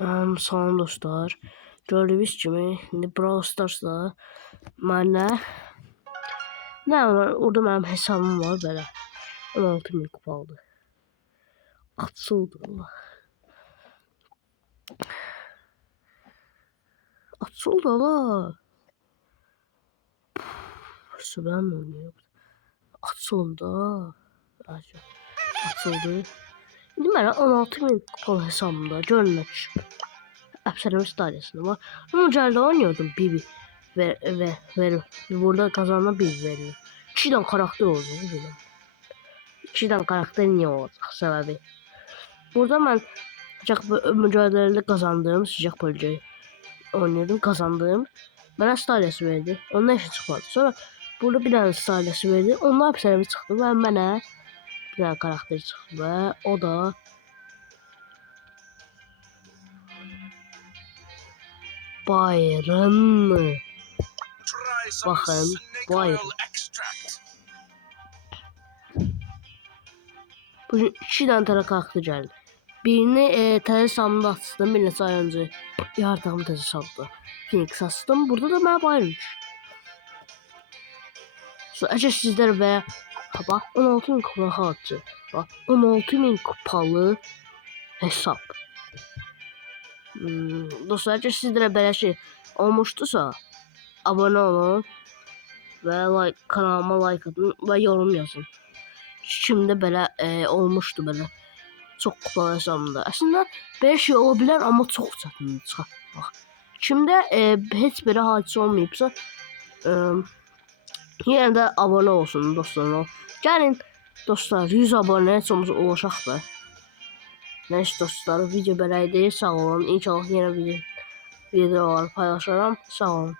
Salam dostlar. Gördüğünüz kimi indi Brawl Stars'da mənə nə var? Orada mənim hesabım var belə. 16.000 kupalıdır. Açıldı Allah. Açıldı Allah. Süper mi oynuyor? Açıldı. Açıldı. İndi mənə 16.000 kupalı hesabımda görünmək düşüb. Əfsələmiş dairəsində var. Mücadele oynuyordum Bibi ve burada kazanan Bibi veriyor. 2 tane karakter oldu. 2 tane karakter niye olacak sebebi? Burada ben mücadelede kazandığım sıcak bölgeyi oynuyordum, kazandığım. Bana stadyası verdi. Ondan işe çıkmadı. Sonra burada bir tane stadyası verdi. Onlar hepsine çıktı ve bana bir tane karakter çıktı ve o da Byron. Bakın Byron. Bu 2 tane karakter geldi. Birini təzə hesabımda açdım, bir neçə ay öncə yaratığım təzə hesabda Phoenix açdım. Burada da mən Byron. So, əgər sizlər və bax 16.000 kupalı harcı. Bax 16.000 kupalı hesab. Dostlar, əgər sizlərə belə şey olmuşdusa, abone olun və kanalıma like atın və yorum yazın. Kimdə belə olmuşdu belə çox kupalı hesabımda. Əslində belə şey ola bilər, amma çox çətindir çıxartmaq. Kimdə heç belə hadisə olmayıbsa, yenə də abone olsun dostlar. Gəlin dostlar, 100 abone heç olmasa ulaşaq da. Neyse dostlar, video belə idi. Sağ olun. İnşallah yeni videolar paylaşacağım. Sağ olun.